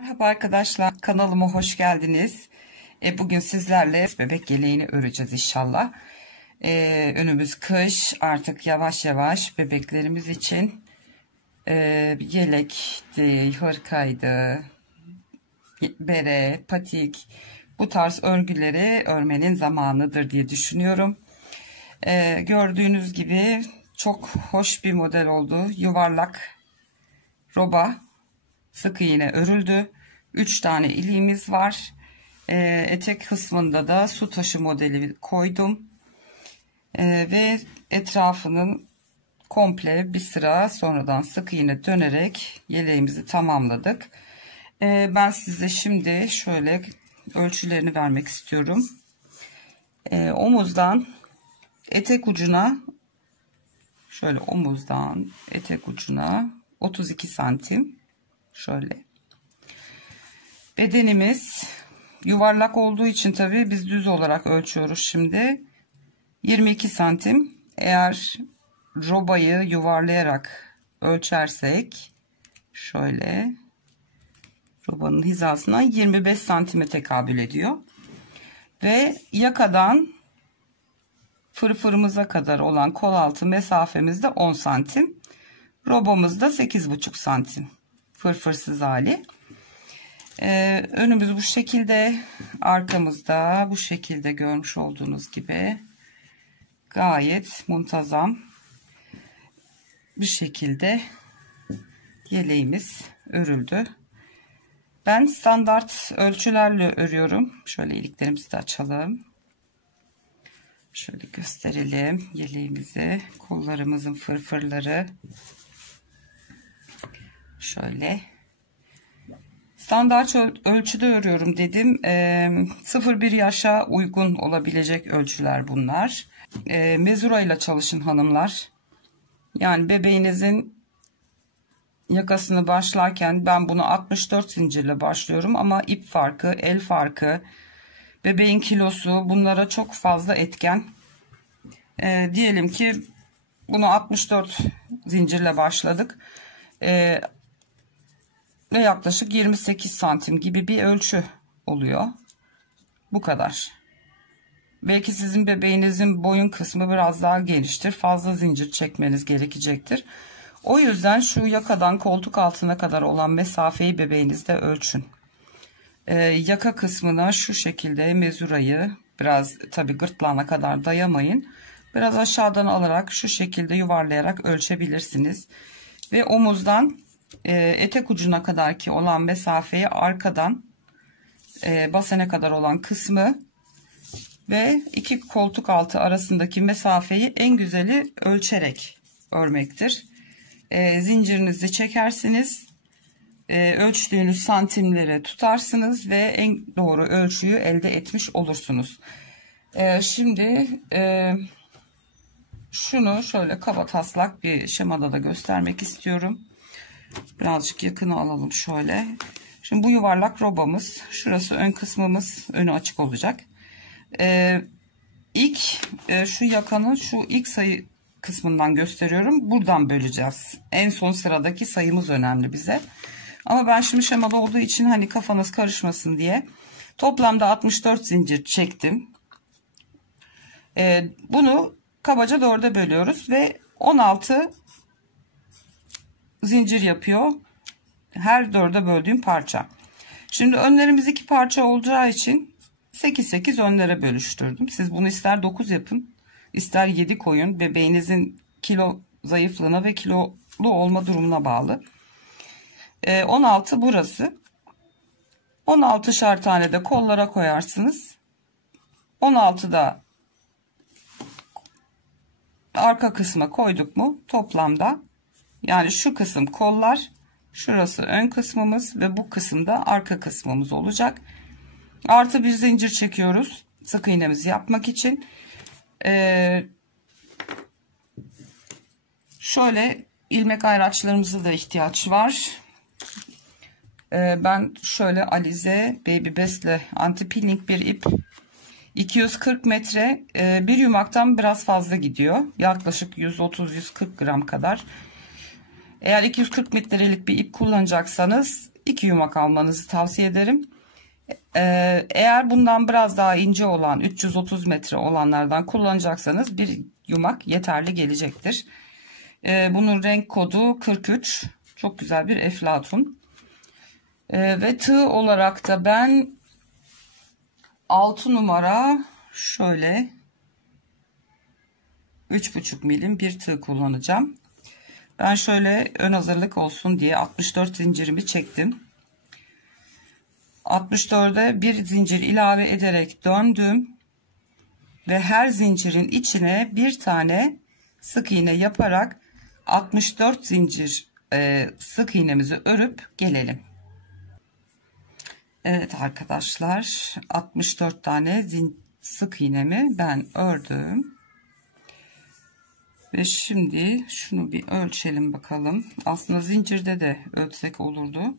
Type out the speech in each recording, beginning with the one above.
Merhaba arkadaşlar, kanalıma hoş geldiniz. Bugün sizlerle bebek yeleğini öreceğiz inşallah. Önümüz kış, artık yavaş yavaş bebeklerimiz için yelekti, hırkaydı, bere, patik, bu tarz örgüleri örmenin zamanıdır diye düşünüyorum. Gördüğünüz gibi çok hoş bir model oldu. Yuvarlak roba, sık iğne örüldü. 3 tane iliğimiz var. Etek kısmında da su taşı modeli koydum. Ve etrafının komple bir sıra sonradan sık iğne dönerek yeleğimizi tamamladık. Ben size şimdi şöyle ölçülerini vermek istiyorum. Omuzdan etek ucuna, şöyle omuzdan etek ucuna 32 santim. Şöyle. Bedenimiz yuvarlak olduğu için tabii biz düz olarak ölçüyoruz şimdi. 22 santim. Eğer robayı yuvarlayarak ölçersek şöyle robanın hizasına 25 santime tekabül ediyor. Ve yakadan fırfırımıza kadar olan kol altı mesafemiz de 10 santim. Robamız da 8,5 santim. Fırfırsız hali. Önümüz bu şekilde, arkamızda bu şekilde görmüş olduğunuz gibi gayet muntazam bir şekilde yeleğimiz örüldü. Ben standart ölçülerle örüyorum. Şöyle iliklerimizi de açalım. Şöyle gösterelim yeleğimizi, kollarımızın fırfırları. Şöyle standart ölçüde örüyorum dedim. 0-1 yaşa uygun olabilecek ölçüler bunlar. Mezura ile çalışın hanımlar. Yani bebeğinizin yakasını başlarken ben bunu 64 zincirle başlıyorum ama ip farkı, el farkı, bebeğin kilosu bunlara çok fazla etken. Diyelim ki bunu 64 zincirle başladık. Ve yaklaşık 28 santim gibi bir ölçü oluyor. Bu kadar. Belki sizin bebeğinizin boyun kısmı biraz daha geniştir. Fazla zincir çekmeniz gerekecektir. O yüzden şu yakadan koltuk altına kadar olan mesafeyi bebeğinizde ölçün. Yaka kısmına şu şekilde mezurayı biraz tabi gırtlağına kadar dayamayın. Biraz aşağıdan alarak şu şekilde yuvarlayarak ölçebilirsiniz. Ve omuzdan etek ucuna kadar ki olan mesafeyi arkadan basene kadar olan kısmı ve iki koltuk altı arasındaki mesafeyi en güzeli ölçerek örmektir. Zincirinizi çekersiniz, ölçtüğünüz santimlere tutarsınız ve en doğru ölçüyü elde etmiş olursunuz. Şimdi şunu şöyle kaba taslak bir şemada da göstermek istiyorum. Birazcık yakını alalım şöyle. Şimdi bu yuvarlak robamız. Şurası ön kısmımız. Önü açık olacak. Şu yakanın şu ilk sayı kısmından gösteriyorum. Buradan böleceğiz. En son sıradaki sayımız önemli bize. Ama ben şimdi şemada olduğu için hani kafanız karışmasın diye toplamda 64 zincir çektim. Bunu kabaca 4'e bölüyoruz ve 16 zincir yapıyor her 4'e böldüğüm parça. Şimdi önlerimiz 2 parça olacağı için 8 önlere bölüştürdüm. Siz bunu ister 9 yapın, ister 7 koyun. Bebeğinizin kilo zayıflığına ve kilolu olma durumuna bağlı. 16 burası. 16'şar tane de kollara koyarsınız. 16 da arka kısma koyduk mu toplamda, yani şu kısım kollar, şurası ön kısmımız ve bu kısımda arka kısmımız olacak. Artı bir zincir çekiyoruz sık iğnemizi yapmak için. Şöyle ilmek ayraçlarımıza da ihtiyaç var. Ben şöyle Alize Baby Best'le anti peeling bir ip, 240 metre, bir yumaktan biraz fazla gidiyor. Yaklaşık 130-140 gram kadar. Eğer 240 metrelik bir ip kullanacaksanız 2 yumak almanızı tavsiye ederim. Eğer bundan biraz daha ince olan 330 metre olanlardan kullanacaksanız bir yumak yeterli gelecektir. Bunun renk kodu 43. Çok güzel bir eflatun. Ve tığ olarak da ben 6 numara şöyle 3,5 milim bir tığ kullanacağım. Ben şöyle ön hazırlık olsun diye 64 zincirimi çektim. 64'e bir zincir ilave ederek döndüm ve her zincirin içine bir tane sık iğne yaparak 64 zincir sık iğnemizi örüp gelelim. Evet arkadaşlar, 64 tane sık iğnemi ben ördüm. Ve şimdi şunu bir ölçelim bakalım. Aslında zincirde de ölçsek olurdu.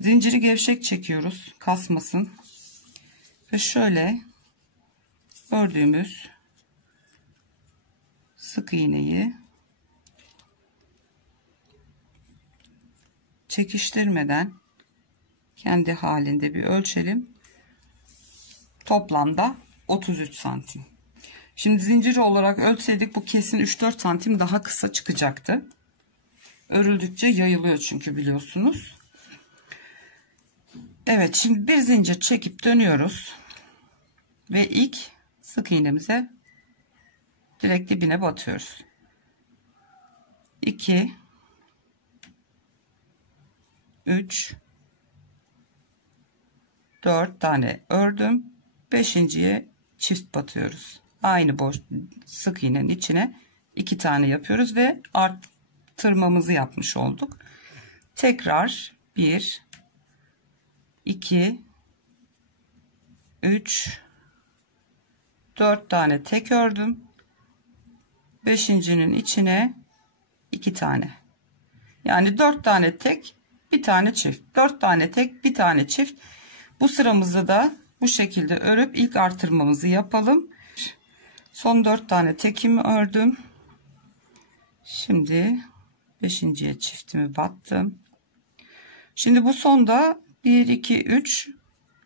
Zinciri gevşek çekiyoruz, kasmasın. Ve şöyle ördüğümüz sık iğneyi çekiştirmeden kendi halinde bir ölçelim. Toplamda 33 santim. Şimdi zincir olarak ölçseydik bu kesin 3-4 santim daha kısa çıkacaktı. Örüldükçe yayılıyor çünkü biliyorsunuz. Evet, şimdi bir zincir çekip dönüyoruz. Ve ilk sık iğnemize direkt dibine batıyoruz. 2 3 4 tane ördüm. 5.'ye çift batıyoruz. Aynı boş sık iğnenin içine 2 tane yapıyoruz ve arttırmamızı yapmış olduk. Tekrar 1 2 3 4 tane tek ördüm. 5.'nin içine 2 tane. Yani 4 tane tek, bir tane çift. 4 tane tek, bir tane çift. Bu sıramızı da bu şekilde örüp ilk artırmamızı yapalım. Son 4 tane tekimi ördüm. Şimdi 5.'ye çiftimi battım. Şimdi bu sonda 1 2 3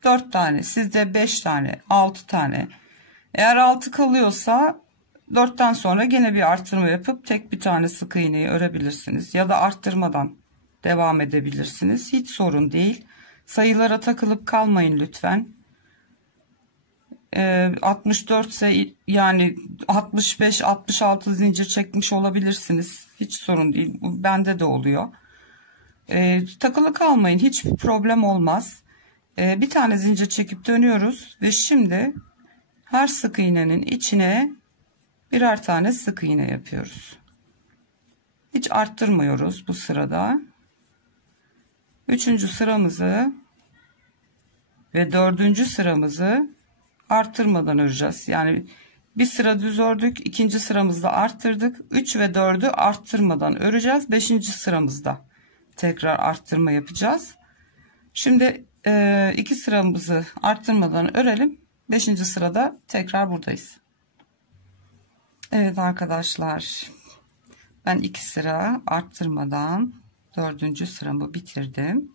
4 tane, sizde 5 tane, 6 tane. Eğer 6 kalıyorsa 4'ten sonra gene bir arttırma yapıp tek bir tane sık iğneyi örebilirsiniz ya da arttırmadan devam edebilirsiniz. Hiç sorun değil. Sayılara takılıp kalmayın lütfen. 64 ise yani 65 66 zincir çekmiş olabilirsiniz. Hiç sorun değil. Bu bende de oluyor. Takılı kalmayın. Hiçbir problem olmaz. Bir tane zincir çekip dönüyoruz ve şimdi her sık iğnenin içine birer tane sık iğne yapıyoruz. Hiç arttırmıyoruz bu sırada. 3. sıramızı ve 4. sıramızı arttırmadan öreceğiz. Yani bir sıra düz ördük, 2. sıramızda arttırdık. 3 ve 4'ü arttırmadan öreceğiz. 5. sıramızda tekrar arttırma yapacağız. Şimdi 2 sıramızı arttırmadan örelim. 5. sırada tekrar buradayız. Evet arkadaşlar, ben 2 sıra arttırmadan 4. sıramı bitirdim.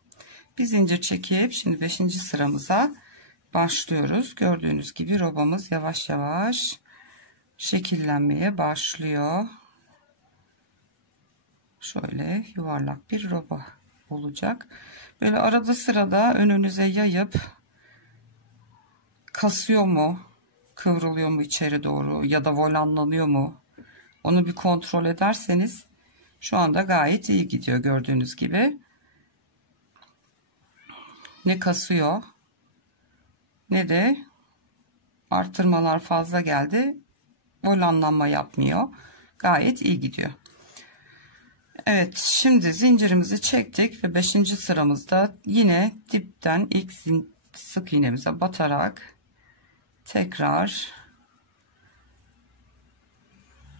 Bir zincir çekip şimdi 5. sıramıza başlıyoruz. Gördüğünüz gibi robamız yavaş yavaş şekillenmeye başlıyor. Şöyle yuvarlak bir roba olacak. Böyle arada sırada önünüze yayıp kasıyor mu, kıvrılıyor mu içeri doğru ya da volanlanıyor mu, onu bir kontrol ederseniz şu anda gayet iyi gidiyor. Gördüğünüz gibi ne kasıyor ne de artırmalar fazla geldi, volanlanma yapmıyor, gayet iyi gidiyor. Evet, şimdi zincirimizi çektik ve 5. sıramızda yine dipten ilk sık iğnemize batarak tekrar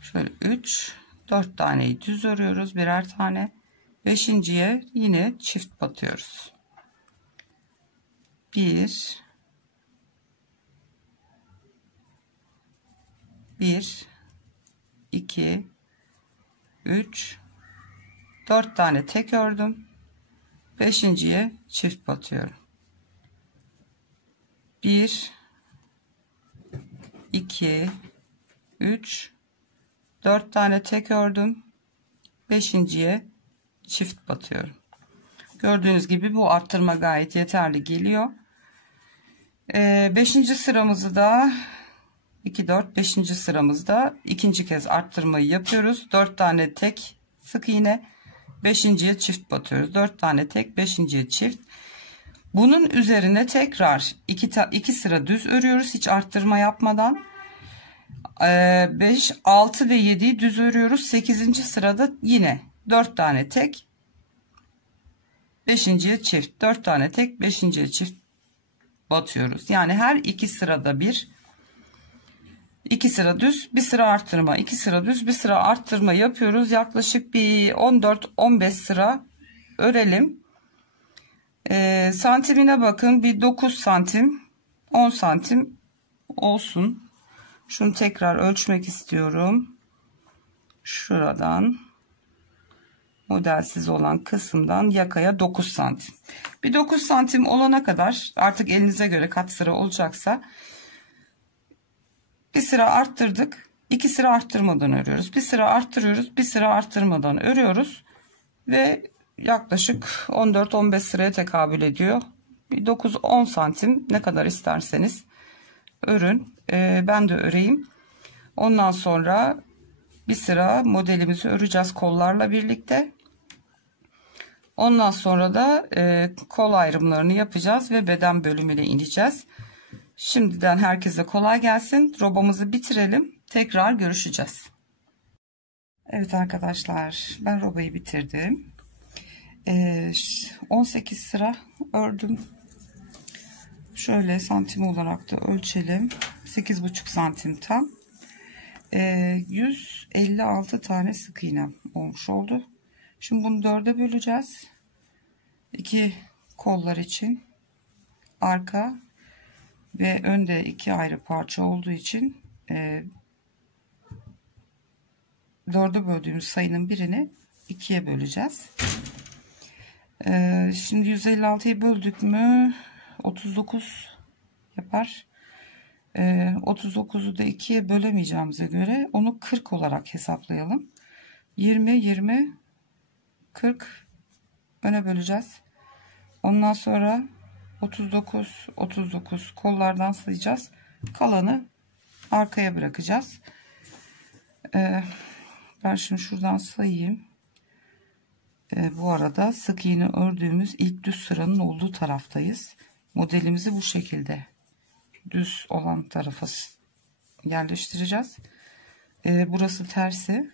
şöyle 3 4 taneyi düz örüyoruz, birer tane. 5.'ye yine çift batıyoruz. 1 2 3 4 tane tek ördüm. Beşinciye çift batıyorum. 1 2 3 4 tane tek ördüm. Beşinciye çift batıyorum. Gördüğünüz gibi bu arttırma gayet yeterli geliyor. 5. sıramızı da 2 4 5. sıramızda ikinci kez arttırmayı yapıyoruz. 4 tane tek sık iğne, beşinciye çift batıyoruz. 4 tane tek, beşinciye çift. Bunun üzerine tekrar 2 sıra düz örüyoruz hiç arttırma yapmadan. 5 6 ve 7'yi düz örüyoruz. 8. sırada yine 4 tane tek, beşinciye çift, 4 tane tek, beşinciye çift batıyoruz. Yani her 2 sırada bir, 2 sıra düz, bir sıra arttırma, 2 sıra düz, bir sıra arttırma yapıyoruz. Yaklaşık bir 14-15 sıra örelim. Santimine bakın, bir 9 santim 10 santim olsun. Şunu tekrar ölçmek istiyorum. Şuradan, modelsiz olan kısımdan yakaya 9 santim. Bir 9 santim olana kadar, artık elinize göre kaç sıra olacaksa, bir sıra arttırdık. 2 sıra arttırmadan örüyoruz. Bir sıra arttırıyoruz. Bir sıra arttırmadan örüyoruz. Ve yaklaşık 14-15 sıraya tekabül ediyor. Bir 9-10 santim, ne kadar isterseniz örün. Ben de öreyim. Ondan sonra bir sıra modelimizi öreceğiz kollarla birlikte. Ondan sonra da kol ayrımlarını yapacağız ve beden bölümüne ineceğiz. Şimdiden herkese kolay gelsin. Robamızı bitirelim. Tekrar görüşeceğiz. Evet arkadaşlar, ben robayı bitirdim. 18 sıra ördüm. Şöyle santim olarak da ölçelim. 8,5 santim tam. 156 tane sık iğnem olmuş oldu. Şimdi bunu 4'e böleceğiz. 2 kollar için arka ve önde 2 ayrı parça olduğu için 4'e böldüğümüz sayının birini 2'ye böleceğiz. Şimdi 156'yı böldük mü 39 yapar. 39'u da 2'ye bölemeyeceğimize göre onu 40 olarak hesaplayalım. 20 20 40 öne böleceğiz. Ondan sonra 39 39 kollardan sayacağız. Kalanı arkaya bırakacağız. Ben şimdi şuradan sayayım. Bu arada sık iğne ördüğümüz ilk düz sıranın olduğu taraftayız. Modelimizi bu şekilde düz olan tarafa yerleştireceğiz. Burası tersi.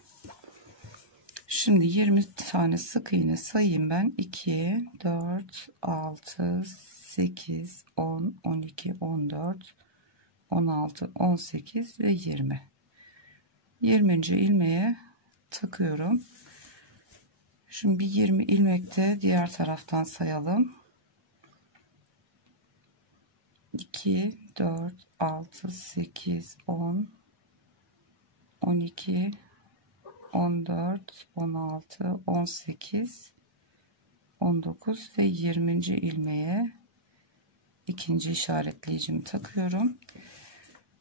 Şimdi 20 tane sık iğne sayayım ben. 2 4 6 8 10 12 14 16 18 ve 20 ilmeğe takıyorum. Şimdi bir 20 ilmekte diğer taraftan sayalım. 2 4 6 8 10 12 14 16 18 19 ve 20. ilmeğe ikinci işaretleyicimi takıyorum.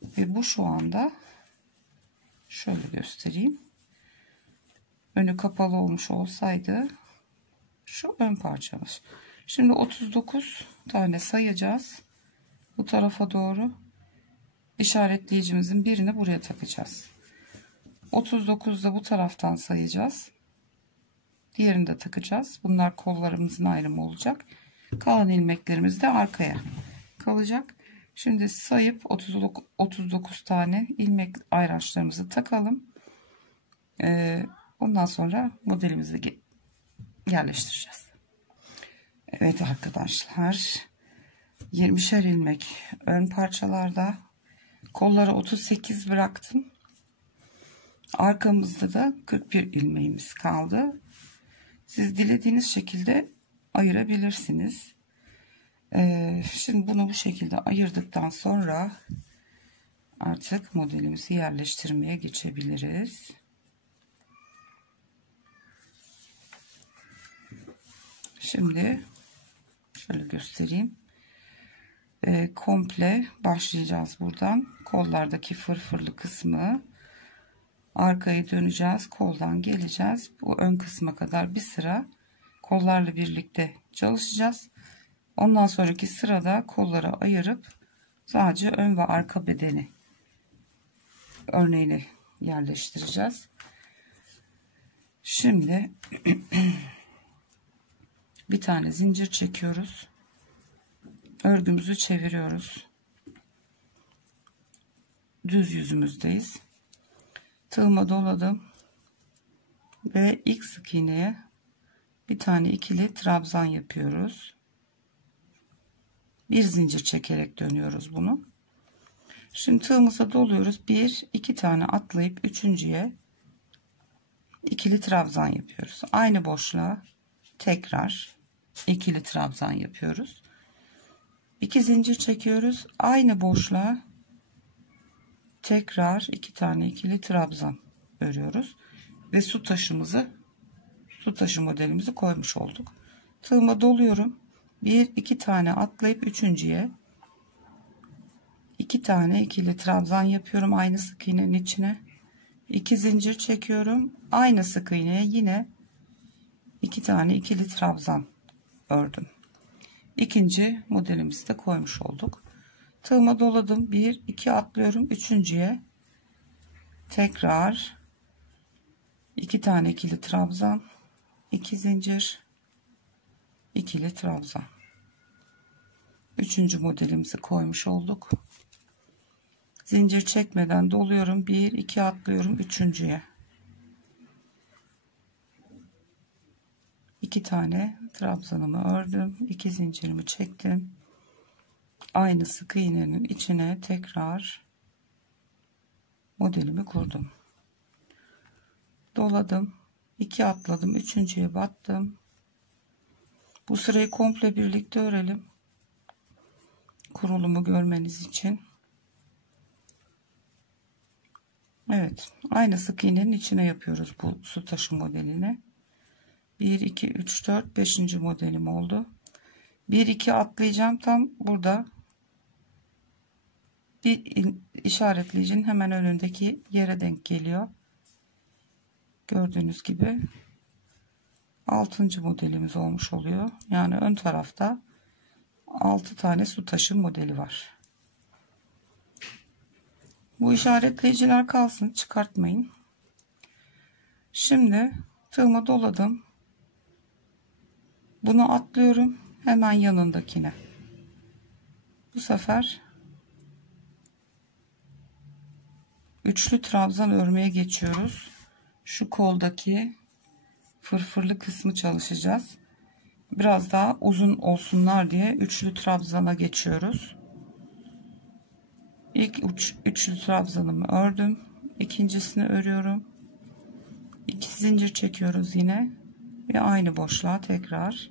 Ve bu şu anda şöyle göstereyim. Önü kapalı olmuş olsaydı şu ön parçamız. Şimdi 39 tane sayacağız. Bu tarafa doğru işaretleyicimizin birini buraya takacağız. 39'da bu taraftan sayacağız. Diğerini de takacağız. Bunlar kollarımızın ayrımı olacak. Kalan ilmeklerimiz de arkaya kalacak. Şimdi sayıp 39 tane ilmek ayraçlarımızı takalım. Ondan sonra modelimizi yerleştireceğiz. Evet arkadaşlar, 20'şer ilmek ön parçalarda, kollara 38 bıraktım. Arkamızda da 41 ilmeğimiz kaldı. Siz dilediğiniz şekilde ayırabilirsiniz. Şimdi bunu bu şekilde ayırdıktan sonra artık modelimizi yerleştirmeye geçebiliriz. Şimdi Şöyle göstereyim. Komple başlayacağız buradan. Kollardaki fırfırlı kısmı, arkayı döneceğiz, koldan geleceğiz. Bu ön kısma kadar bir sıra kollarla birlikte çalışacağız. Ondan sonraki sırada kollara ayırıp sadece ön ve arka bedeni örneğini yerleştireceğiz. Şimdi bir tane zincir çekiyoruz. Örgümüzü çeviriyoruz. Düz yüzümüzdeyiz. Tığıma doladım ve ilk sık iğneye bir tane ikili trabzan yapıyoruz. Bir zincir çekerek dönüyoruz bunu. Şimdi tığımıza doluyoruz. 1-2 tane atlayıp üçüncüye ikili trabzan yapıyoruz. Aynı boşluğa tekrar ikili trabzan yapıyoruz. 2 zincir çekiyoruz. Aynı boşluğa tekrar 2 tane ikili trabzan örüyoruz ve su taşı modelimizi koymuş olduk. Tığıma doluyorum. 1-2 tane atlayıp üçüncüye 2 tane ikili trabzan yapıyorum aynı sık iğnenin içine. 2 zincir çekiyorum. Aynı sık iğneye yine 2 tane ikili trabzan ördüm. İkinci modelimizi de koymuş olduk. Tığıma doladım. 1-2 atlıyorum. Üçüncüye tekrar 2 tane ikili trabzan, 2 zincir, ikili trabzan. Üçüncü modelimizi koymuş olduk. Zincir çekmeden doluyorum. 1-2 atlıyorum. Üçüncüye 2 tane trabzanımı ördüm. 2 zincirimi çektim. Aynı sık iğnenin içine tekrar modelimi kurdum. Doladım. 2 atladım. Üçüncüye battım. Bu sırayı komple birlikte örelim. Kurulumu görmeniz için. Evet. Aynı sık iğnenin içine yapıyoruz bu su taşı modelini. 1, 2, 3, 4, 5. modelim oldu. 1, 2 atlayacağım. Tam burada bir işaretleyicinin hemen önündeki yere denk geliyor. Gördüğünüz gibi 6. modelimiz olmuş oluyor. Yani ön tarafta 6 tane su taşı modeli var. Bu işaretleyiciler kalsın, çıkartmayın. Şimdi tığıma doladım. Bunu atlıyorum hemen yanındakine. Bu sefer üçlü trabzan örmeye geçiyoruz. Şu koldaki fırfırlı kısmı çalışacağız. Biraz daha uzun olsunlar diye üçlü trabzana geçiyoruz. İlk üçlü trabzanımı ördüm. İkincisini örüyorum. 2 zincir çekiyoruz yine ve aynı boşluğa tekrar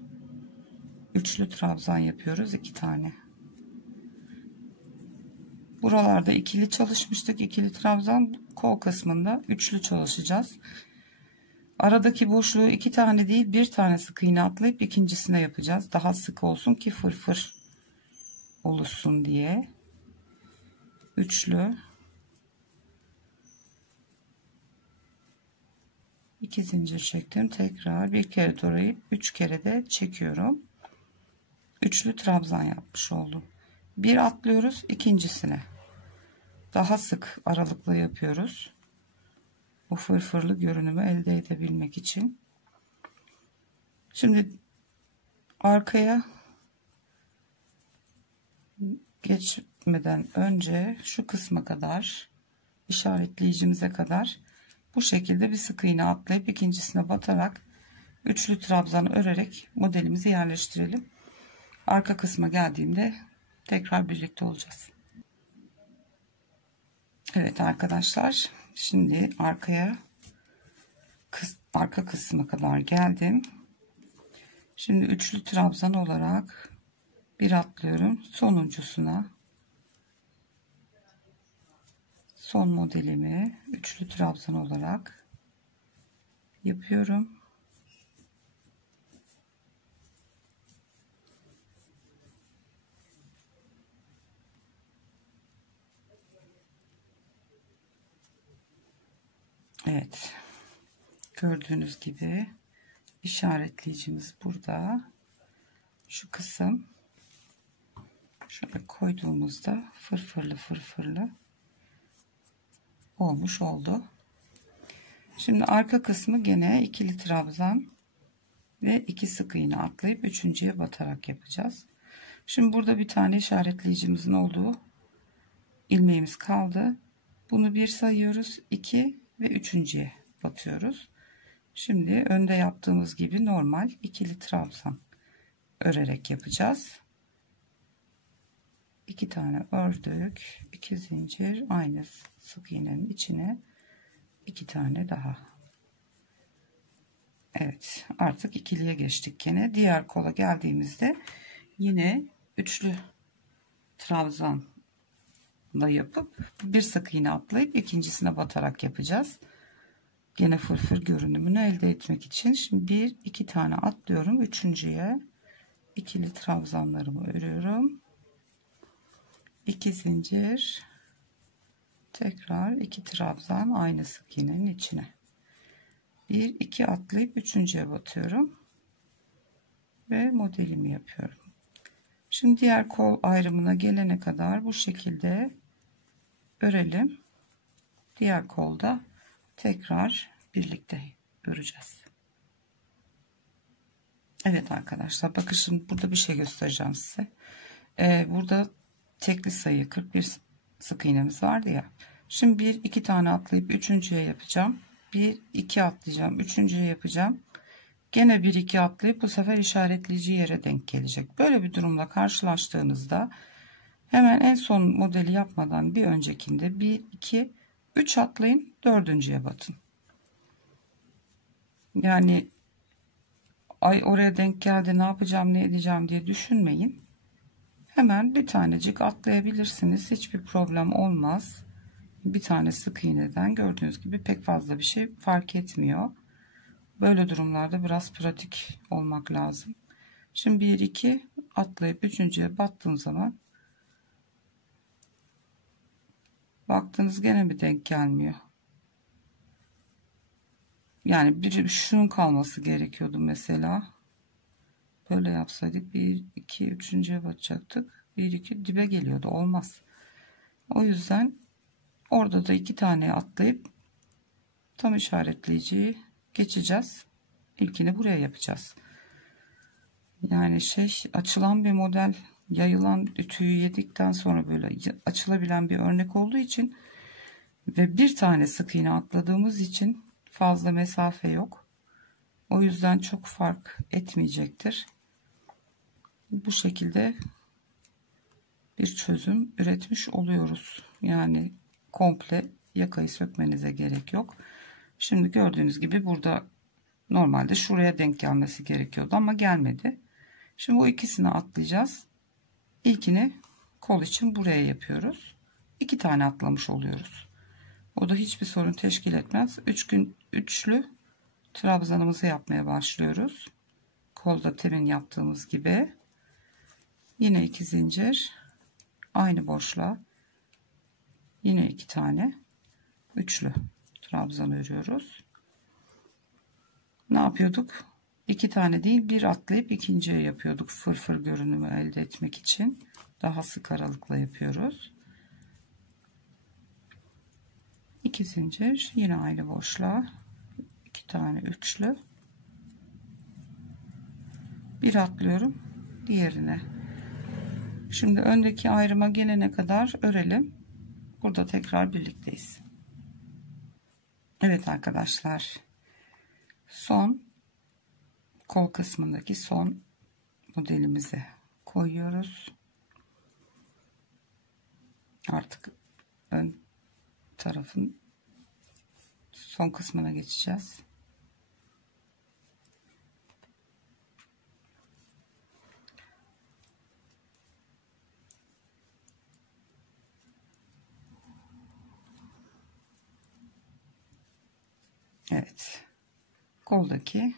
üçlü trabzan yapıyoruz. 2 tane. Buralarda ikili çalışmıştık. İkili trabzan, kol kısmında üçlü çalışacağız. Aradaki boşluğu 2 tane değil 1 tane sık iğne atlayıp ikincisine yapacağız. Daha sık olsun ki fırfır oluşsun diye. Üçlü. 2 zincir çektim. Tekrar bir kere dolayıp 3 kere de çekiyorum. Üçlü trabzan yapmış oldum. Bir atlıyoruz ikincisine. Daha sık aralıklı yapıyoruz. Bu fırfırlı görünümü elde edebilmek için. Şimdi arkaya geçmeden önce şu kısma kadar, işaretleyicimize kadar bu şekilde bir sık iğne atlayıp ikincisine batarak üçlü trabzan örerek modelimizi yerleştirelim. Arka kısma geldiğimde tekrar birlikte olacağız. Evet arkadaşlar, şimdi arka kısma kadar geldim. Şimdi üçlü trabzan olarak bir atlıyorum. Sonuncusuna son modelimi üçlü trabzan olarak yapıyorum. Evet. Gördüğünüz gibi işaretleyicimiz burada. Şu kısım şöyle koyduğumuzda fırfırlı olmuş oldu. Şimdi arka kısmı gene ikili trabzan ve 2 sık iğne atlayıp üçüncüye batarak yapacağız. Şimdi burada bir tane işaretleyicimizin olduğu ilmeğimiz kaldı. Bunu bir sayıyoruz, 2 ve üçüncüye batıyoruz. Şimdi önde yaptığımız gibi normal ikili trabzan örerek yapacağız. 2 tane ördük, 2 zincir, aynı sık iğnenin içine 2 tane daha. Evet, artık ikiliye geçtik gene. Diğer kola geldiğimizde yine üçlü trabzanla yapıp bir sık iğne atlayıp ikincisine batarak yapacağız. Gene fırfır görünümünü elde etmek için şimdi 1-2 tane atlıyorum. Üçüncüye ikili trabzanlarımı örüyorum. 2 zincir, tekrar 2 trabzan aynı sık iğnenin içine. 1-2 atlayıp üçüncüye batıyorum ve modelimi yapıyorum. Şimdi diğer kol ayrımına gelene kadar bu şekilde örelim. Diğer kolda tekrar birlikte öreceğiz. Evet arkadaşlar, bakın şimdi burada bir şey göstereceğim size. Burada tekli sayı 41 sık iğnemiz vardı ya. Şimdi 1-2 tane atlayıp üçüncüye yapacağım. 1-2 atlayacağım, üçüncüye yapacağım. Gene 1-2 atlayıp bu sefer işaretleyici yere denk gelecek. Böyle bir durumla karşılaştığınızda hemen en son modeli yapmadan bir öncekinde 1-2-3 atlayın, dördüncüye batın. Yani ay oraya denk geldi, ne yapacağım ne edeceğim diye düşünmeyin. Hemen bir tanecik atlayabilirsiniz. Hiçbir problem olmaz. Bir tane sık iğneden gördüğünüz gibi pek fazla bir şey fark etmiyor. Böyle durumlarda biraz pratik olmak lazım. Şimdi 1-2 atlayıp üçüncüye battığım zaman baktınız gene bir denk gelmiyor. Yani bir şunun kalması gerekiyordu mesela. Böyle yapsaydık 1-2 üçüncüye batacaktık. 1-2 dibe geliyordu. Olmaz. O yüzden orada da 2 tane atlayıp tam işaretleyiciyi geçeceğiz. İlkini buraya yapacağız. Yani açılan bir model, yayılan tüyü yedikten sonra böyle açılabilen bir örnek olduğu için ve bir tane sık iğne atladığımız için fazla mesafe yok. O yüzden çok fark etmeyecektir. Bu şekilde bir çözüm üretmiş oluyoruz. Yani komple yakayı sökmenize gerek yok. Şimdi gördüğünüz gibi burada normalde şuraya denk gelmesi gerekiyordu ama gelmedi. Şimdi bu ikisini atlayacağız. İlkini kol için buraya yapıyoruz. 2 tane atlamış oluyoruz. O da hiçbir sorun teşkil etmez. Üçlü trabzanımızı yapmaya başlıyoruz. Kolda temin yaptığımız gibi. Yine 2 zincir. Aynı boşluğa yine 2 tane üçlü trabzan örüyoruz. Ne yapıyorduk? 2 tane değil, bir atlayıp ikinciye yapıyorduk. Fırfır görünümü elde etmek için. Daha sık aralıkla yapıyoruz. 2 zincir, yine aynı boşluğa 2 tane üçlü. Bir atlıyorum diğerine. Şimdi öndeki ayrıma gelene kadar örelim. Burada tekrar birlikteyiz. Evet arkadaşlar. Son kol kısmındaki son modelimizi koyuyoruz. Artık ön tarafın son kısmına geçeceğiz. Evet. Koldaki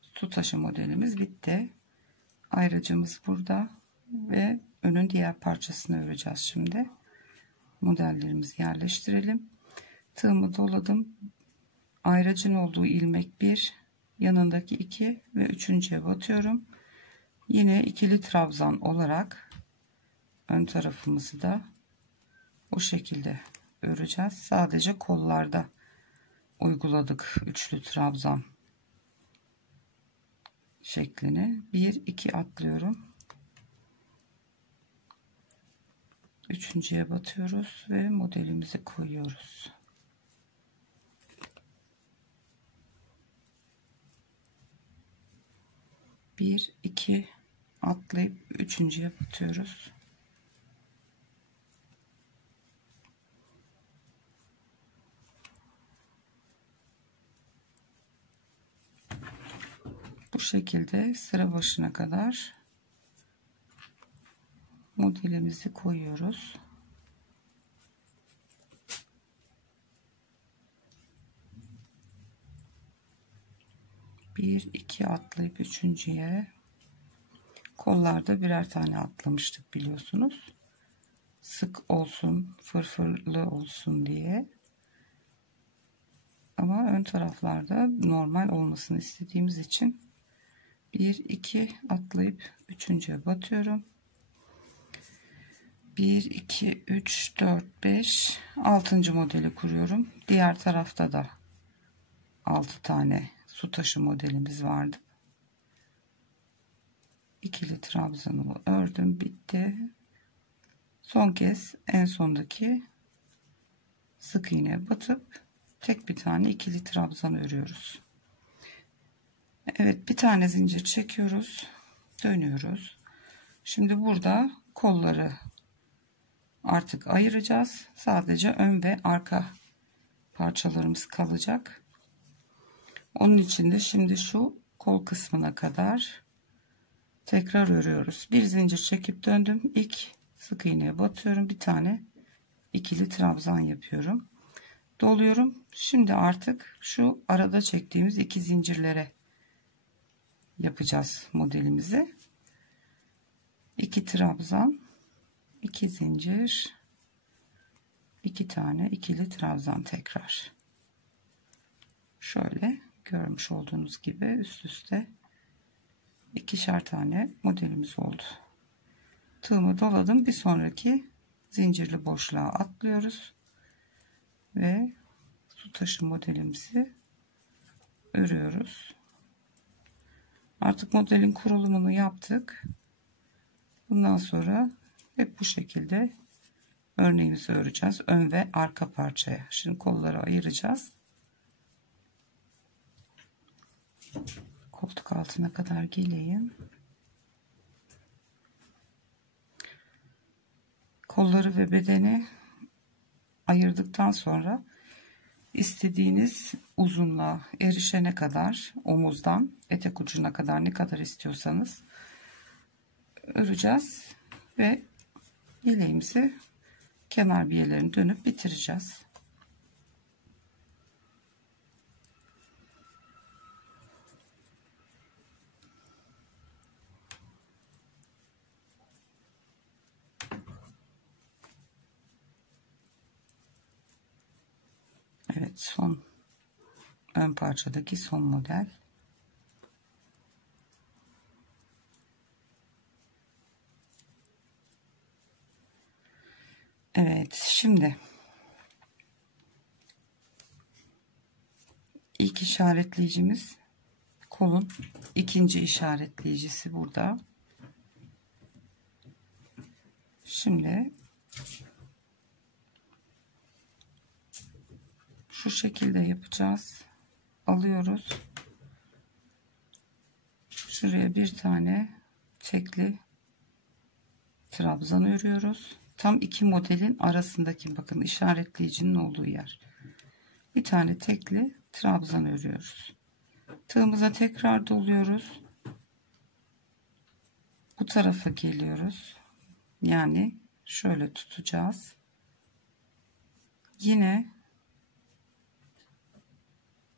su taşı modelimiz bitti. Ayracımız burada ve önün diğer parçasını öreceğiz şimdi. Modellerimizi yerleştirelim. Tığımı doladım. ayracın olduğu ilmek 1, yanındaki 2 ve üçüncüye batıyorum. Yine ikili trabzan olarak ön tarafımızı da bu şekilde öreceğiz. Sadece kollarda uyguladık üçlü trabzan şeklini. 1 2 atlıyorum. Üçüncüye batıyoruz ve modelimizi koyuyoruz. Bir iki atlayıp üçüncüye batıyoruz. Bu şekilde sıra başına kadar modelimizi koyuyoruz. Bir iki atlayıp üçüncüye, kollarda birer tane atlamıştık biliyorsunuz. Sık olsun, fırfırlı olsun diye. Ama ön taraflarda normal olmasını istediğimiz için 1 2 atlayıp üçüncüye batıyorum. 1 2 3 4 5 6. modeli kuruyorum. Diğer tarafta da 6 tane su taşı modelimiz vardı. İkili trabzanımı ördüm, bitti. Son kez en sondaki sık iğneye batıp tek bir tane ikili trabzan örüyoruz. Evet, bir tane zincir çekiyoruz, dönüyoruz. Şimdi burada kolları artık ayıracağız. Sadece ön ve arka parçalarımız kalacak. Onun için de şimdi şu kol kısmına kadar tekrar örüyoruz. Bir zincir çekip döndüm. İlk sık iğneye batıyorum. Bir tane ikili trabzan yapıyorum. Doluyorum. Şimdi artık şu arada çektiğimiz iki zincirlere yapacağız modelimizi. 2 trabzan, 2 zincir, 2 tane ikili trabzan tekrar. Şöyle görmüş olduğunuz gibi üst üste ikişer tane modelimiz oldu. Tığımı doladım. Bir sonraki zincirli boşluğa atlıyoruz ve su taşı modelimizi örüyoruz. Artık modelin kurulumunu yaptık. Bundan sonra hep bu şekilde örneğimizi öreceğiz. Ön ve arka parçaya. Şimdi kolları ayıracağız. Koltuk altına kadar geleyim. Kolları ve bedeni ayırdıktan sonra istediğiniz uzunluğa erişene kadar, omuzdan etek ucuna kadar ne kadar istiyorsanız öreceğiz ve yeleğimizi kenar biyelerini dönüp bitireceğiz. Evet, son ön parçadaki son model. Evet, şimdi ilk işaretleyicimiz kolun ikinci işaretleyicisi burada. Şimdi şu şekilde yapacağız. Alıyoruz. Şuraya bir tane tekli trabzan örüyoruz. Tam iki modelin arasındaki, bakın işaretleyicinin olduğu yer. Bir tane tekli trabzan örüyoruz. Tığımıza tekrar doluyoruz. Bu tarafa geliyoruz. Yani şöyle tutacağız. Yine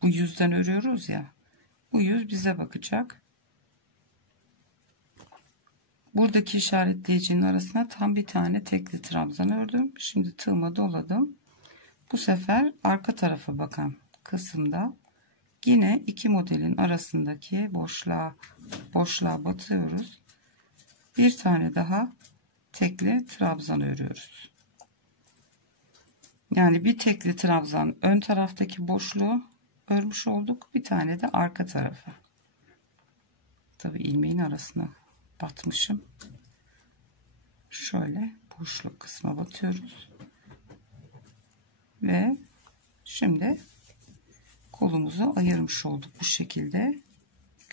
bu yüzden örüyoruz ya. Bu yüz bize bakacak. Buradaki işaretleyicinin arasına tam bir tane tekli trabzan ördüm. Şimdi tığıma doladım. Bu sefer arka tarafa bakan kısımda yine iki modelin arasındaki boşluğa batıyoruz. Bir tane daha tekli trabzan örüyoruz. Yani bir tekli trabzan ön taraftaki boşluğu örmüş olduk. Bir tane de arka tarafı. Tabii ilmeğin arasına batmışım. Şöyle boşluk kısma batıyoruz. Ve şimdi kolumuzu ayırmış olduk bu şekilde.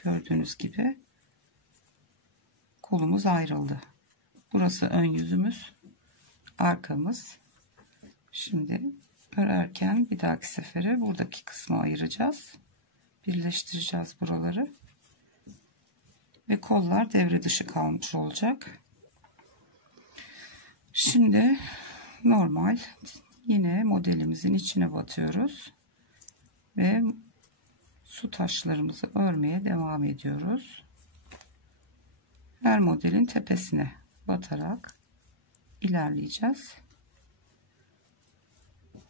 Gördüğünüz gibi kolumuz ayrıldı. Burası ön yüzümüz, arkamız. Şimdi örerken bir dahaki sefere buradaki kısmı ayıracağız. Birleştireceğiz buraları. Ve kollar devre dışı kalmış olacak. Şimdi normal yine modelimizin içine batıyoruz. Ve su taşlarımızı örmeye devam ediyoruz. Her modelin tepesine batarak ilerleyeceğiz.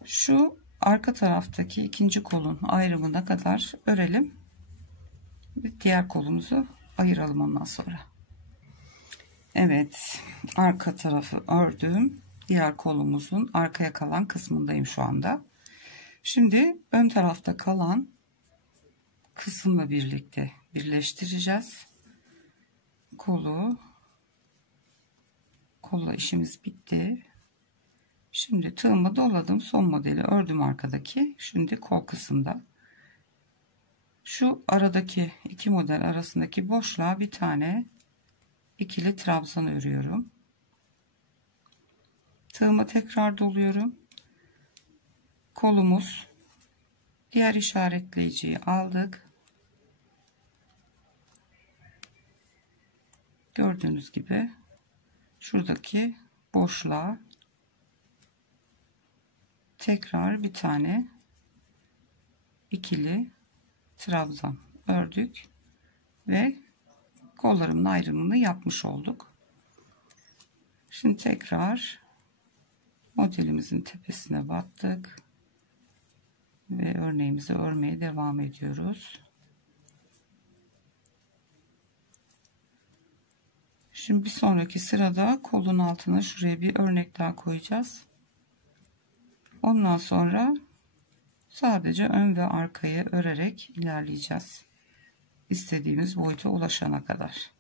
Şu arka taraftaki ikinci kolun ayrımına kadar örelim. Diğer kolumuzu ayıralım ondan sonra. Evet, arka tarafı ördüm. Diğer kolumuzun arkaya kalan kısmındayım şu anda. Şimdi ön tarafta kalan kısımla birlikte birleştireceğiz. Kolla işimiz bitti. Şimdi tığımı doladım, son modeli ördüm arkadaki. Şimdi kol kısımda şu aradaki iki model arasındaki boşluğa bir tane ikili trabzan örüyorum. Tığımı tekrar doluyorum. Kolumuz, diğer işaretleyiciyi aldık. Gördüğünüz gibi şuradaki boşluğa tekrar bir tane ikili trabzan ördük ve kollarımın ayrımını yapmış olduk. Şimdi tekrar modelimizin tepesine battık ve örneğimizi örmeye devam ediyoruz. Şimdi bir sonraki sırada kolun altına şuraya bir örnek daha koyacağız. Ondan sonra sadece ön ve arkayı örerek ilerleyeceğiz. İstediğimiz boyuta ulaşana kadar.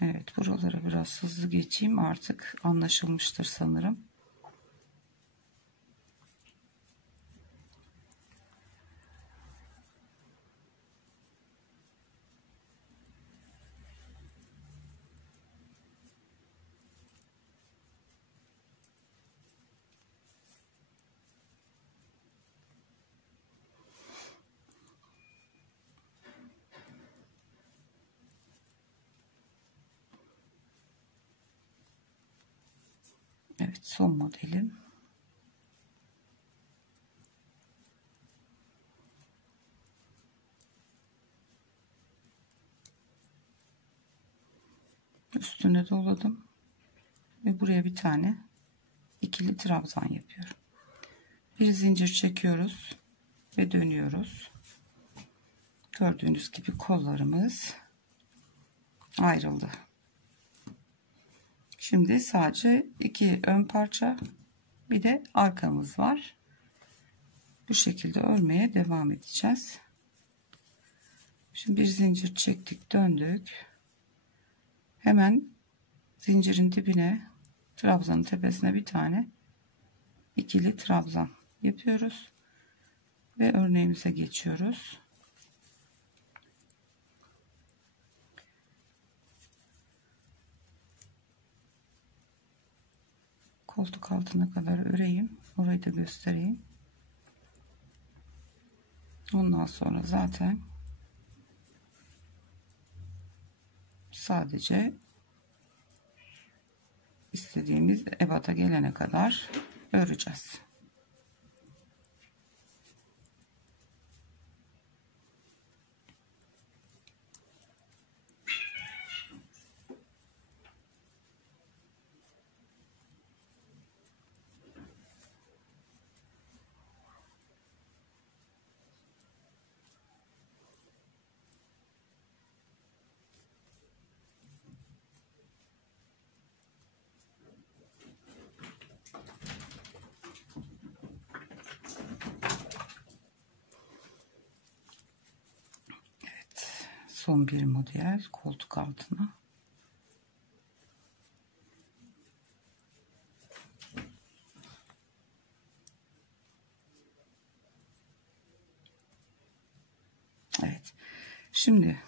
Evet, buralara biraz hızlı geçeyim, artık anlaşılmıştır sanırım. Evet, son modelim. Üstüne doladım ve buraya bir tane ikili trabzan yapıyorum. Bir zincir çekiyoruz ve dönüyoruz. Gördüğünüz gibi kollarımız ayrıldı. Şimdi sadece iki ön parça, bir de arkamız var. Bu şekilde örmeye devam edeceğiz. Şimdi bir zincir çektik, döndük. Hemen zincirin dibine, trabzanın tepesine bir tane ikili trabzan yapıyoruz ve örneğimize geçiyoruz. Koltuk altına kadar öreyim. Orayı da göstereyim. Ondan sonra zaten sadece istediğimiz ebata gelene kadar öreceğiz. Son bir model koltuk altına. Evet. Şimdi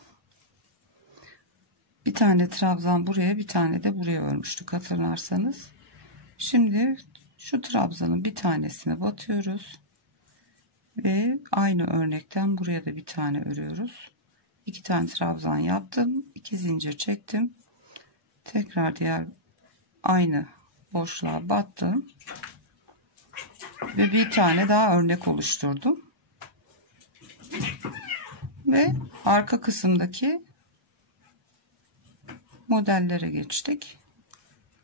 bir tane trabzan buraya, bir tane de buraya örmüştük hatırlarsanız. Şimdi şu trabzanın bir tanesine batıyoruz ve aynı örnekten buraya da bir tane örüyoruz. 2 tane trabzan yaptım, 2 zincir çektim, tekrar diğer aynı boşluğa battım ve bir tane daha örnek oluşturdum ve arka kısımdaki modellere geçtik.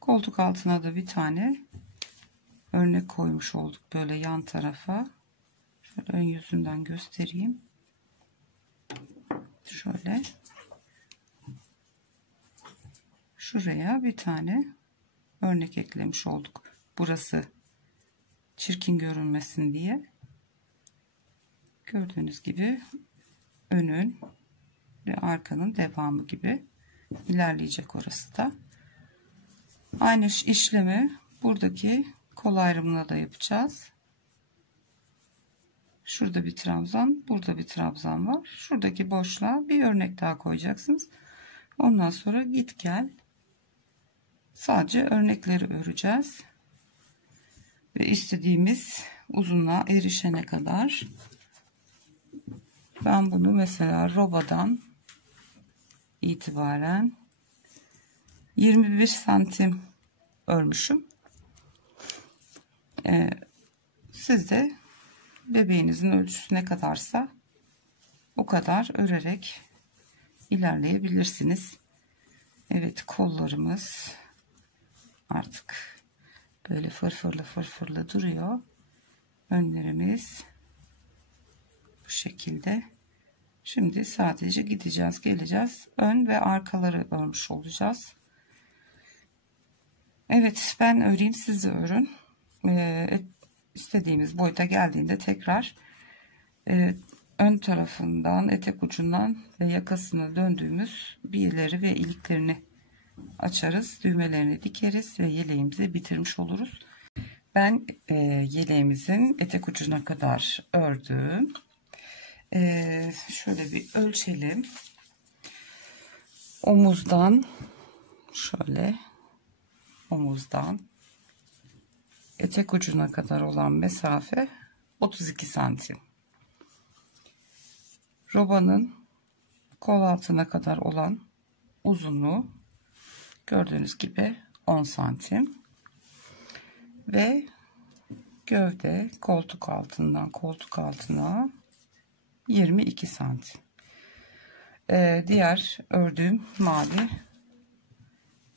Koltuk altına da bir tane örnek koymuş olduk böyle yan tarafa. Şöyle ön yüzünden göstereyim. Şöyle şuraya bir tane örnek eklemiş olduk. Burası çirkin görünmesin diye. Gördüğünüz gibi önün ve arkanın devamı gibi ilerleyecek orası da. Aynı işlemi buradaki kol ayrımına da yapacağız. Şurada bir trabzan, burada bir trabzan var. Şuradaki boşluğa bir örnek daha koyacaksınız. Ondan sonra git gel. Sadece örnekleri öreceğiz. Ve istediğimiz uzunluğa erişene kadar. Ben bunu mesela robadan itibaren 21 santim örmüşüm. Siz de bebeğinizin ölçüsü ne kadarsa o kadar örerek ilerleyebilirsiniz. Evet, kollarımız artık böyle fırfırlı duruyor. Önlerimiz bu şekilde. Şimdi sadece gideceğiz, geleceğiz. Ön ve arkaları örmüş olacağız. Evet, ben öreyim, siz de örün. İstediğimiz boyuta geldiğinde tekrar ön tarafından, etek ucundan ve yakasını döndüğümüz birleri ve iliklerini açarız. Düğmelerini dikeriz ve yeleğimizi bitirmiş oluruz. Ben yeleğimizin etek ucuna kadar ördüm. Şöyle bir ölçelim. Omuzdan şöyle omuzdan etek ucuna kadar olan mesafe 32 santim. Robanın kol altına kadar olan uzunluğu gördüğünüz gibi 10 santim. Ve gövde koltuk altından koltuk altına 22 santim. Diğer ördüğüm mavi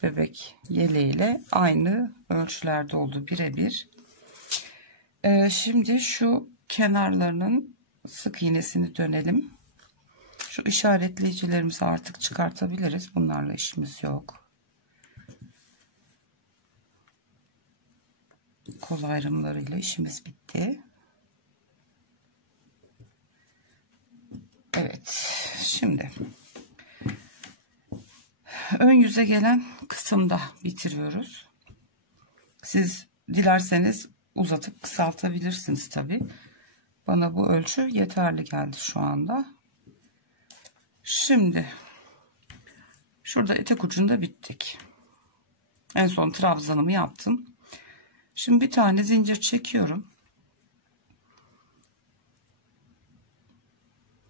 bebek yeleğiyle aynı ölçülerde oldu, birebir. Şimdi şu kenarlarının sık iğnesini dönelim. Şu işaretleyicilerimizi artık çıkartabiliriz. Bunlarla işimiz yok. Kol ayrımlarıyla işimiz bitti. Evet, şimdi ön yüze gelen kısımda bitiriyoruz. Siz dilerseniz uzatıp kısaltabilirsiniz tabi. Bana bu ölçü yeterli geldi şu anda. Şimdi şurada etek ucunda bittik. En son trabzanımı yaptım. Şimdi bir tane zincir çekiyorum.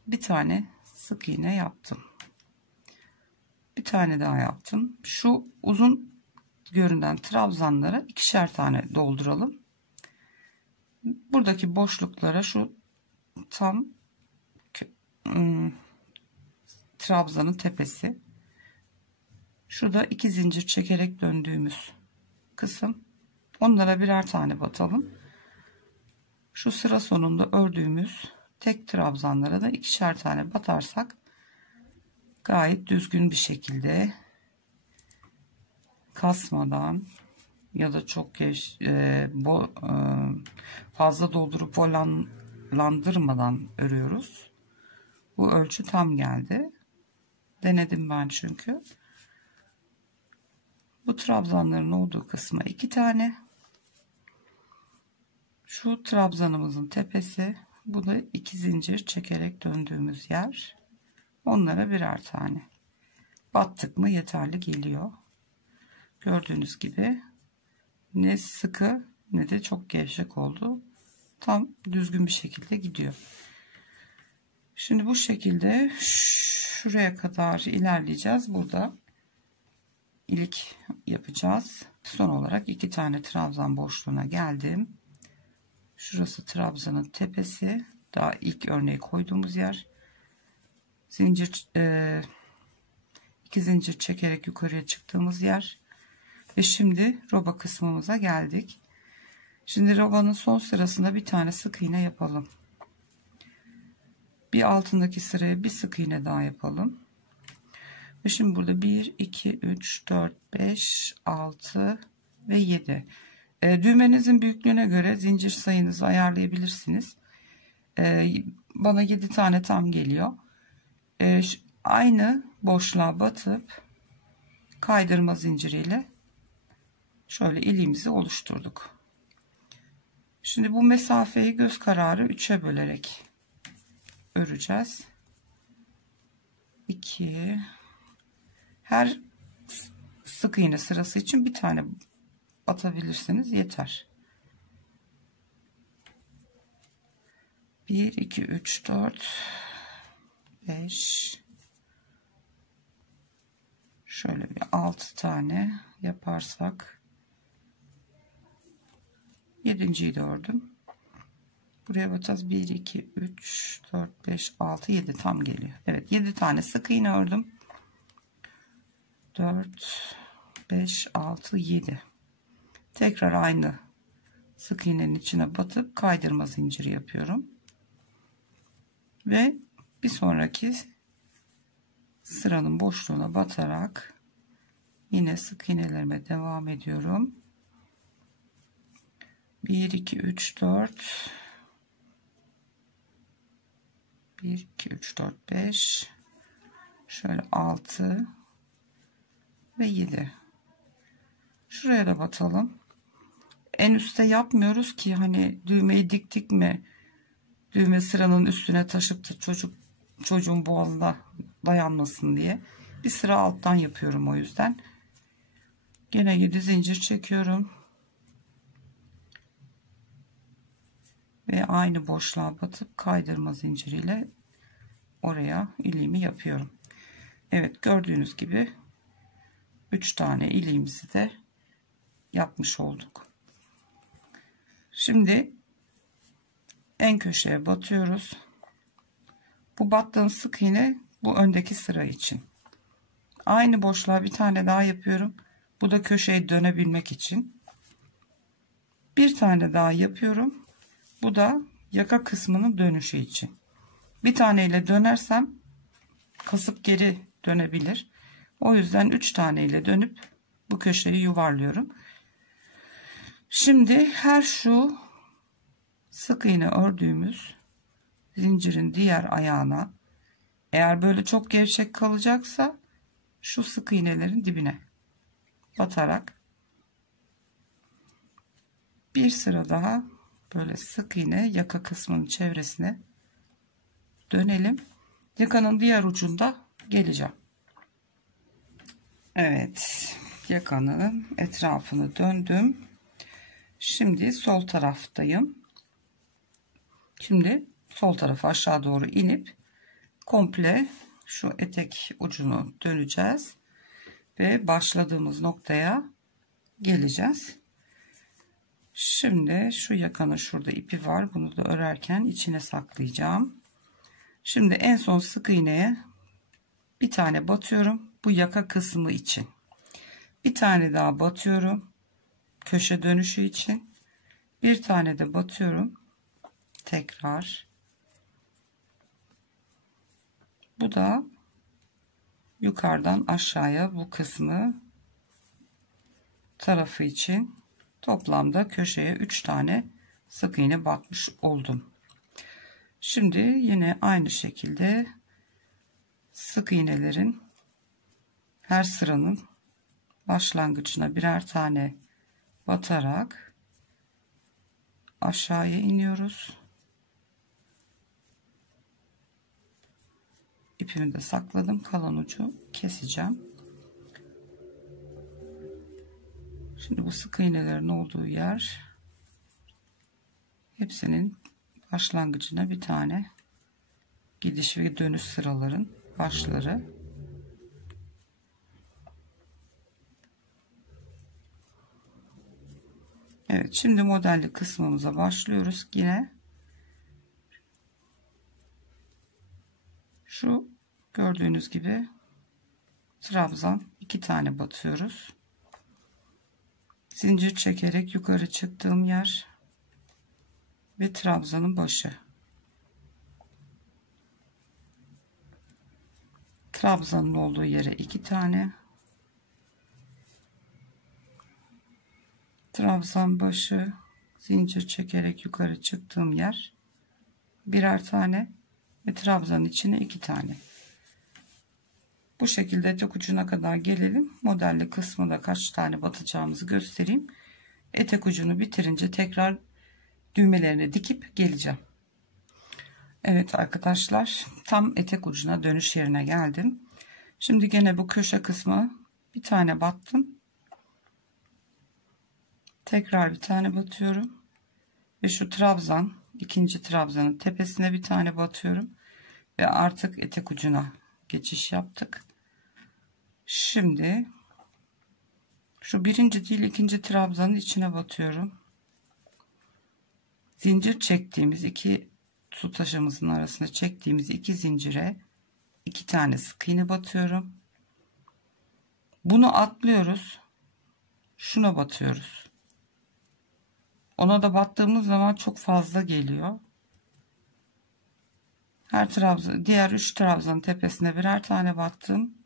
Bir tane sık iğne yaptım. Bir tane daha yaptım. Şu uzun görünen trabzanlara ikişer tane dolduralım. Buradaki boşluklara şu tam trabzanın tepesi. Şurada 2 zincir çekerek döndüğümüz kısım. Onlara birer tane batalım. Şu sıra sonunda ördüğümüz tek trabzanlara da ikişer tane batarsak gayet düzgün bir şekilde kasmadan ya da çok fazla doldurup volanlandırmadan örüyoruz. Bu ölçü tam geldi. Denedim ben çünkü. Bu trabzanların olduğu kısma 2 tane. Şu trabzanımızın tepesi. Bu da 2 zincir çekerek döndüğümüz yer. Onlara birer tane. Battık mı yeterli geliyor. Gördüğünüz gibi ne sıkı ne de çok gevşek oldu. Tam düzgün bir şekilde gidiyor. Şimdi bu şekilde şuraya kadar ilerleyeceğiz. Burada ilik yapacağız. Son olarak 2 tane trabzan boşluğuna geldim. Şurası trabzanın tepesi. Daha ilk örneği koyduğumuz yer. Zincir 2 zincir çekerek yukarıya çıktığımız yer. Ve şimdi roba kısmımıza geldik. Şimdi robanın son sırasında bir tane sık iğne yapalım. Bir altındaki sıraya bir sık iğne daha yapalım. Ve şimdi burada 1, 2, 3, 4, 5, 6 ve 7. Düğmenizin büyüklüğüne göre zincir sayınızı ayarlayabilirsiniz. Bana 7 tane tam geliyor. Aynı boşluğa batıp kaydırma zinciriyle şöyle iliğimizi oluşturduk. Şimdi bu mesafeyi göz kararı 3'e bölerek öreceğiz. 2. Her sık iğne sırası için bir tane atabilirsiniz yeter. 1, 2, 3, 4, 5. Şöyle bir 6 tane yaparsak 7.'yi de ördüm. Buraya batacağız. 1, 2, 3, 4, 5, 6, 7 tam geliyor. Evet 7 tane sık iğne ördüm. 4, 5, 6, 7. Tekrar aynı sık iğnenin içine batıp kaydırma zinciri yapıyorum. Ve bir sonraki sıranın boşluğuna batarak yine sık iğnelerime devam ediyorum. 1, 2, 3, 4. 1, 2, 3, 4, 5. Şöyle 6 ve 7. Şuraya da batalım. En üstte yapmıyoruz ki hani düğmeyi diktik mi düğme sıranın üstüne taşıp da çocuğun boğazına dayanmasın diye. Bir sıra alttan yapıyorum o yüzden. Gene 7 zincir çekiyorum. Ve aynı boşluğa batıp kaydırma zinciriyle oraya iliğimi yapıyorum. Evet gördüğünüz gibi 3 tane iliğimizi de yapmış olduk. Şimdi en köşeye batıyoruz. Bu battığım sık iğne bu öndeki sıra için. Aynı boşluğa bir tane daha yapıyorum. Bu da köşeyi dönebilmek için. Bir tane daha yapıyorum. Bu da yaka kısmının dönüşü için. Bir tane ile dönersem kasıp geri dönebilir. O yüzden 3 tane ile dönüp bu köşeyi yuvarlıyorum. Şimdi her şu sık iğne ördüğümüz zincirin diğer ayağına, eğer böyle çok gevşek kalacaksa şu sık iğnelerin dibine batarak bir sıra daha böyle sık iğne yaka kısmının çevresine dönelim. Yakanın diğer ucunda geleceğim. Evet, yakanın etrafını döndüm. Şimdi sol taraftayım. Şimdi sol tarafa aşağı doğru inip komple şu etek ucunu döneceğiz ve başladığımız noktaya geleceğiz. Şimdi şu yakanın şurada ipi var. Bunu da örerken içine saklayacağım. Şimdi en son sık iğneye bir tane batıyorum. Bu yaka kısmı için. Bir tane daha batıyorum. Köşe dönüşü için. Bir tane de batıyorum. Tekrar. Bu da yukarıdan aşağıya bu kısmı tarafı için toplamda köşeye 3 tane sık iğne batmış oldum. Şimdi yine aynı şekilde sık iğnelerin her sıranın başlangıcına birer tane batarak aşağıya iniyoruz. İpimi de sakladım. Kalan ucu keseceğim. Şimdi bu sık iğnelerin olduğu yer, hepsinin başlangıcına bir tane gidiş ve dönüş sıraların başları. Evet, şimdi modelli kısmımıza başlıyoruz. Yine şu gördüğünüz gibi trabzan 2 tane batıyoruz. Zincir çekerek yukarı çıktığım yer ve trabzanın başı. Trabzanın olduğu yere 2 tane. Trabzan başı, zincir çekerek yukarı çıktığım yer birer tane ve trabzanın içine 2 tane. Bu şekilde etek ucuna kadar gelelim. Modelli kısmında kaç tane batacağımızı göstereyim. Etek ucunu bitirince tekrar düğmelerini dikip geleceğim. Evet arkadaşlar, tam etek ucuna dönüş yerine geldim. Şimdi gene bu köşe kısmı bir tane battım. Tekrar bir tane batıyorum ve şu trabzan, ikinci trabzanın tepesine bir tane batıyorum ve artık etek ucuna geçiş yaptık. Şimdi şu birinci değil ikinci trabzanın içine batıyorum. Zincir çektiğimiz iki su taşımızın arasında çektiğimiz 2 zincire 2 tane sık iğne batıyorum. Bunu atlıyoruz. Şuna batıyoruz. Ona da battığımız zaman çok fazla geliyor. Her trabzan, diğer 3 trabzanın tepesine birer tane battım.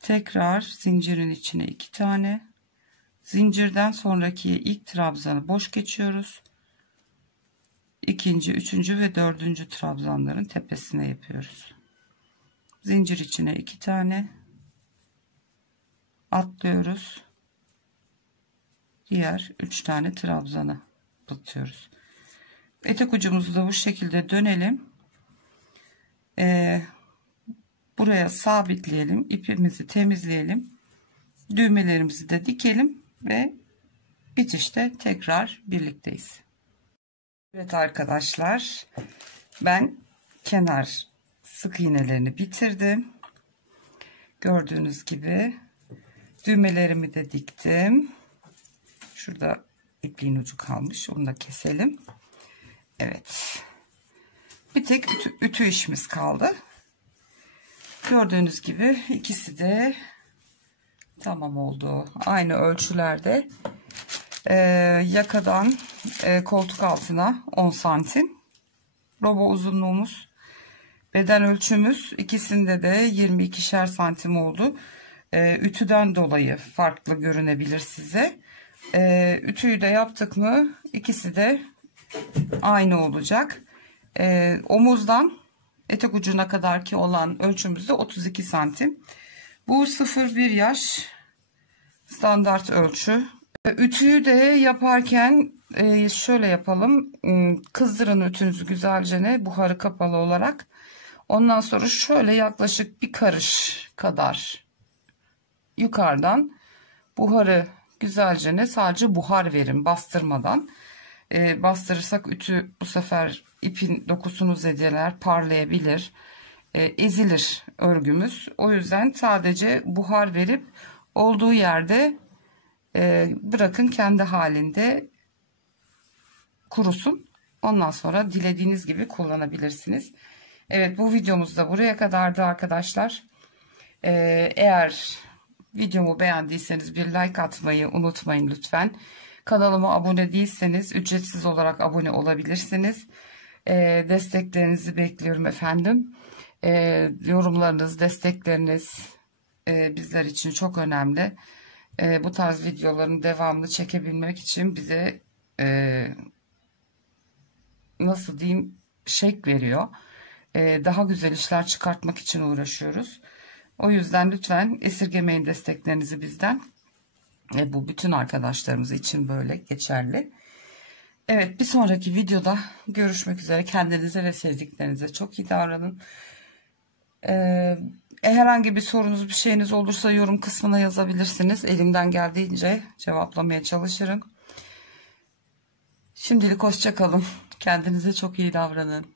Tekrar zincirin içine 2 tane. Zincirden sonraki ilk trabzanı boş geçiyoruz. İkinci, üçüncü ve dördüncü trabzanların tepesine yapıyoruz. Zincir içine 2 tane atlıyoruz. Diğer 3 tane trabzanı batıyoruz. Etek ucumuzu da bu şekilde dönelim. Buraya sabitleyelim. İpimizi temizleyelim. Düğmelerimizi de dikelim ve bitişte tekrar birlikteyiz. Evet arkadaşlar, ben kenar sık iğnelerini bitirdim. Gördüğünüz gibi düğmelerimi de diktim. Şurada ipliğin ucu kalmış, onu da keselim. Evet, bir tek ütü işimiz kaldı. Gördüğünüz gibi ikisi de tamam oldu. Aynı ölçülerde. Yakadan koltuk altına 10 santim. Robo uzunluğumuz, beden ölçümüz ikisinde de 22'şer santim oldu. Ütüden dolayı farklı görünebilir size. Ütüyü de yaptık mı ikisi de aynı olacak. Omuzdan etek ucuna kadar ki olan ölçümüz de 32 santim. Bu 0-1 yaş standart ölçü. Ütüyü de yaparken şöyle yapalım. Kızdırın ütünüzü güzelce buharı kapalı olarak. Ondan sonra şöyle yaklaşık bir karış kadar yukarıdan buharı güzelce sadece buhar verin bastırmadan. Bastırırsak ütü bu sefer ipin dokusunu zedeler, parlayabilir, ezilir örgümüz. O yüzden sadece buhar verip olduğu yerde bırakın kendi halinde kurusun. Ondan sonra dilediğiniz gibi kullanabilirsiniz. Evet, bu videomuz da buraya kadardı arkadaşlar. Eğer videomu beğendiyseniz bir like atmayı unutmayın lütfen. Kanalıma abone değilseniz ücretsiz olarak abone olabilirsiniz. Desteklerinizi bekliyorum efendim. Yorumlarınız, destekleriniz bizler için çok önemli. Bu tarz videoların devamını çekebilmek için bize nasıl diyeyim şevk veriyor. Daha güzel işler çıkartmak için uğraşıyoruz. O yüzden lütfen esirgemeyin desteklerinizi bizden. Bu bütün arkadaşlarımız için böyle geçerli. Evet, bir sonraki videoda görüşmek üzere. Kendinize ve sevdiklerinize çok iyi davranın. Herhangi bir sorunuz, bir şeyiniz olursa yorum kısmına yazabilirsiniz. Elimden geldiğince cevaplamaya çalışırım. Şimdilik hoşça kalın. Kendinize çok iyi davranın.